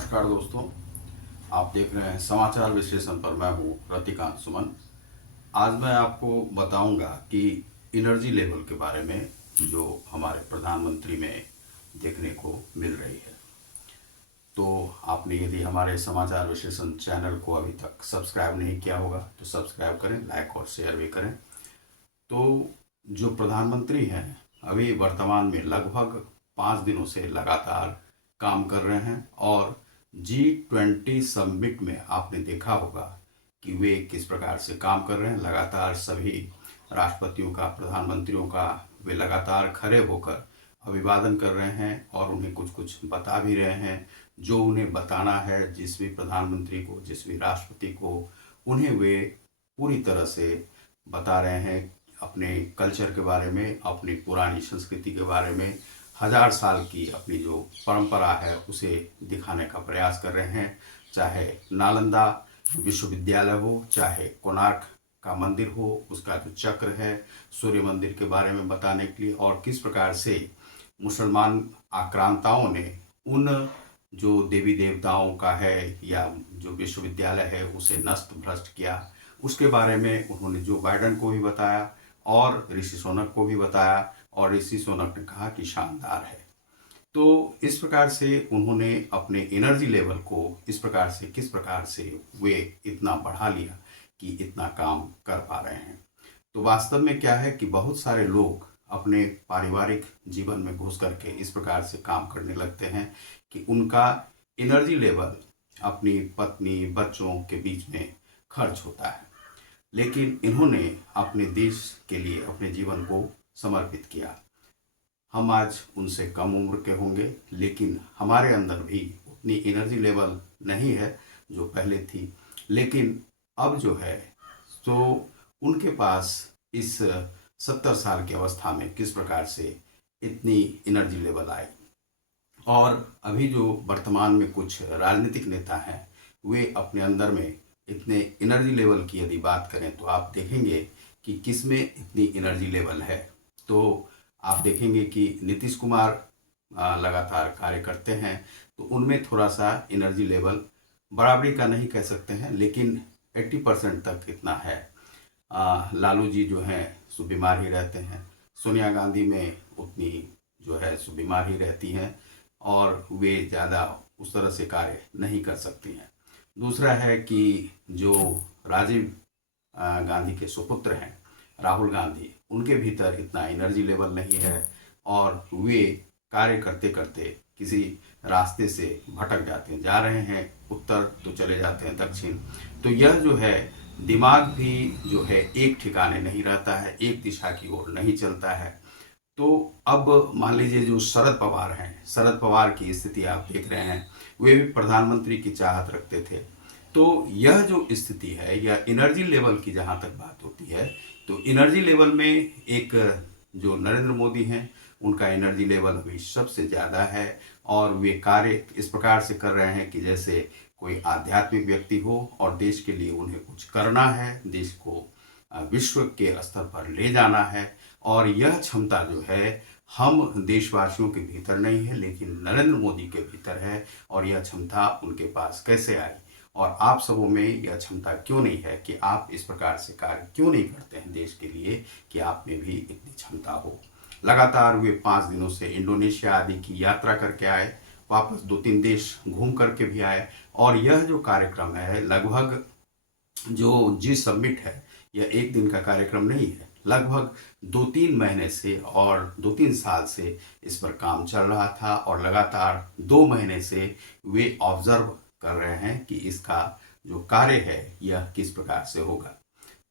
नमस्कार दोस्तों, आप देख रहे हैं समाचार विश्लेषण पर। मैं हूं रतिकांत सुमन। आज मैं आपको बताऊंगा कि एनर्जी लेवल के बारे में जो हमारे प्रधानमंत्री में देखने को मिल रही है। तो आपने यदि हमारे समाचार विश्लेषण चैनल को अभी तक सब्सक्राइब नहीं किया होगा तो सब्सक्राइब करें, लाइक और शेयर भी करें। तो जो प्रधानमंत्री हैं अभी वर्तमान में लगभग 5 दिनों से लगातार काम कर रहे हैं और G20 समिट में आपने देखा होगा कि वे किस प्रकार से काम कर रहे हैं। लगातार सभी राष्ट्रपतियों का, प्रधानमंत्रियों का वे लगातार खड़े होकर अभिवादन कर रहे हैं और उन्हें कुछ कुछ बता भी रहे हैं। जो उन्हें बताना है जिस भी प्रधानमंत्री को, जिस भी राष्ट्रपति को, उन्हें वे पूरी तरह से बता रहे हैं अपने कल्चर के बारे में, अपनी पुरानी संस्कृति के बारे में। 1000 साल की अपनी जो परंपरा है उसे दिखाने का प्रयास कर रहे हैं। चाहे नालंदा विश्वविद्यालय हो, चाहे कोणार्क का मंदिर हो, उसका जो चक्र है, सूर्य मंदिर के बारे में बताने के लिए, और किस प्रकार से मुसलमान आक्रांताओं ने उन जो देवी देवताओं का है या जो विश्वविद्यालय है उसे नष्ट भ्रष्ट किया, उसके बारे में उन्होंने जो बाइडेन को भी बताया और ऋषि सुनक को भी बताया। और ऋषि सुनक ने कहा कि शानदार है। तो इस प्रकार से उन्होंने अपने एनर्जी लेवल को इस प्रकार से, किस प्रकार से वे इतना बढ़ा लिया कि इतना काम कर पा रहे हैं। तो वास्तव में क्या है कि बहुत सारे लोग अपने पारिवारिक जीवन में घुस करके इस प्रकार से काम करने लगते हैं कि उनका एनर्जी लेवल अपनी पत्नी, बच्चों के बीच में खर्च होता है। लेकिन इन्होंने अपने देश के लिए अपने जीवन को समर्पित किया। हम आज उनसे कम उम्र के होंगे, लेकिन हमारे अंदर भी उतनी एनर्जी लेवल नहीं है जो पहले थी। लेकिन अब जो है तो उनके पास इस 70 साल की अवस्था में किस प्रकार से इतनी एनर्जी लेवल आई। और अभी जो वर्तमान में कुछ राजनीतिक नेता हैं वे अपने अंदर में इतने एनर्जी लेवल की यदि बात करें तो आप देखेंगे कि किस में इतनी एनर्जी लेवल है। तो आप देखेंगे कि नीतीश कुमार लगातार कार्य करते हैं तो उनमें थोड़ा सा एनर्जी लेवल बराबरी का नहीं कह सकते हैं, लेकिन 80% तक इतना है। लालू जी जो हैं सो बीमार ही रहते हैं। सोनिया गांधी में उतनी जो है सो बीमार ही रहती हैं और वे ज़्यादा उस तरह से कार्य नहीं कर सकती हैं। दूसरा है कि जो राजीव गांधी के सुपुत्र हैं राहुल गांधी, उनके भीतर इतना एनर्जी लेवल नहीं है और वे कार्य करते करते किसी रास्ते से भटक जाते हैं। जा रहे हैं उत्तर तो चले जाते हैं दक्षिण। तो यह जो है दिमाग भी जो है एक ठिकाने नहीं रहता है, एक दिशा की ओर नहीं चलता है। तो अब मान लीजिए जो शरद पवार हैं, शरद पवार की स्थिति आप देख रहे हैं, वे भी प्रधानमंत्री की चाहत रखते थे। तो यह जो स्थिति है या एनर्जी लेवल की जहाँ तक बात होती है तो एनर्जी लेवल में एक जो नरेंद्र मोदी हैं उनका एनर्जी लेवल अभी सबसे ज़्यादा है और वे कार्य इस प्रकार से कर रहे हैं कि जैसे कोई आध्यात्मिक व्यक्ति हो और देश के लिए उन्हें कुछ करना है, देश को विश्व के स्तर पर ले जाना है। और यह क्षमता जो है हम देशवासियों के भीतर नहीं है लेकिन नरेंद्र मोदी के भीतर है। और यह क्षमता उनके पास कैसे आई और आप सबों में यह क्षमता क्यों नहीं है कि आप इस प्रकार से कार्य क्यों नहीं करते हैं देश के लिए कि आप में भी इतनी क्षमता हो। लगातार वे 5 दिनों से इंडोनेशिया आदि की यात्रा करके आए, वापस 2-3 देश घूम करके भी आए। और यह जो कार्यक्रम है लगभग जो जी समिट है यह एक दिन का कार्यक्रम नहीं है, लगभग 2-3 महीने से और 2-3 साल से इस पर काम चल रहा था और लगातार 2 महीने से वे ऑब्जर्व कर रहे हैं कि इसका जो कार्य है यह किस प्रकार से होगा।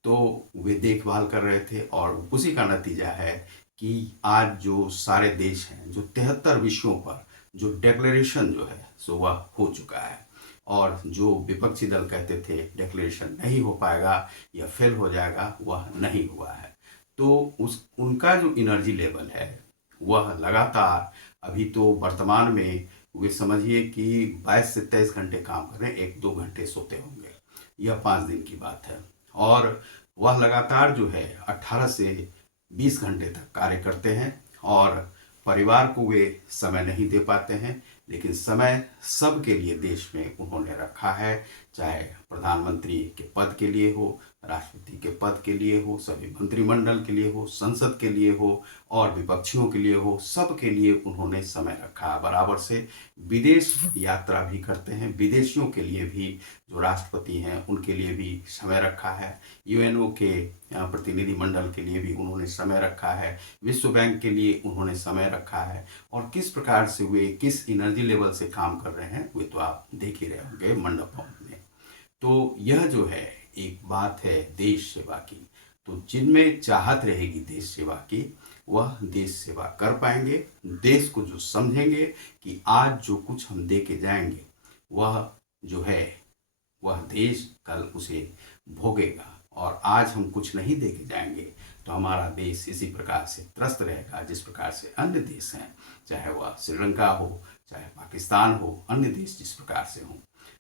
तो वे देखभाल कर रहे थे और उसी का नतीजा है कि आज जो सारे देश हैं, जो 73 विषयों पर जो डिक्लेरेशन जो है सो वह हो चुका है। और जो विपक्षी दल कहते थे डिक्लेरेशन नहीं हो पाएगा या फेल हो जाएगा, वह नहीं हुआ है। तो उनका जो एनर्जी लेवल है वह लगातार अभी तो वर्तमान में वे समझिए कि 22 से 23 घंटे काम कर रहे हैं, 1-2 घंटे सोते होंगे। यह 5 दिन की बात है। और वह लगातार जो है 18 से 20 घंटे तक कार्य करते हैं और परिवार को वे समय नहीं दे पाते हैं। लेकिन समय सबके लिए देश में उन्होंने रखा है, चाहे प्रधानमंत्री के पद के लिए हो, राष्ट्रपति के पद के लिए हो, सभी मंत्रिमंडल के लिए हो, संसद के लिए हो और विपक्षियों के लिए हो, सबके लिए उन्होंने समय रखा है। बराबर से विदेश यात्रा भी करते हैं, विदेशियों के लिए भी जो राष्ट्रपति हैं उनके लिए भी समय रखा है, यूएनओ के प्रतिनिधि मंडल के लिए भी उन्होंने समय रखा है, विश्व बैंक के लिए उन्होंने समय रखा है। और किस प्रकार से वे किस एनर्जी लेवल से काम कर रहे हैं वे तो आप देख ही रहे होंगे मंडपों में। तो यह जो है एक बात है देश सेवा की। तो जिनमें चाहत रहेगी देश सेवा की वह देश सेवा कर पाएंगे, देश को जो समझेंगे कि आज जो कुछ हम दे के जाएंगे वह जो है वह देश कल उसे भोगेगा। और आज हम कुछ नहीं दे के जाएंगे तो हमारा देश इसी प्रकार से त्रस्त रहेगा जिस प्रकार से अन्य देश हैं, चाहे वह श्रीलंका हो, चाहे पाकिस्तान हो, अन्य देश जिस प्रकार से हों।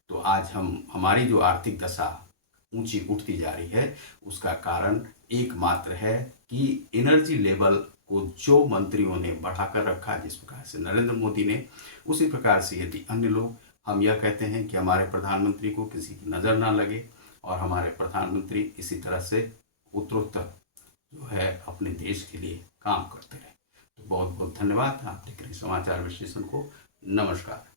तो आज हमारी जो आर्थिक दशा ऊंची उठती जा रही है उसका कारण एकमात्र है कि एनर्जी लेवल को जो मंत्रियों ने बढ़ाकर रखा, जिस प्रकार से नरेंद्र मोदी ने, उसी प्रकार से यदि अन्य लोग, हम यह कहते हैं कि हमारे प्रधानमंत्री को किसी की नज़र ना लगे और हमारे प्रधानमंत्री इसी तरह से उत्तरोत्तर जो है अपने देश के लिए काम करते रहे। तो बहुत बहुत धन्यवाद। आप देख रहे हैं समाचार विश्लेषण को। नमस्कार।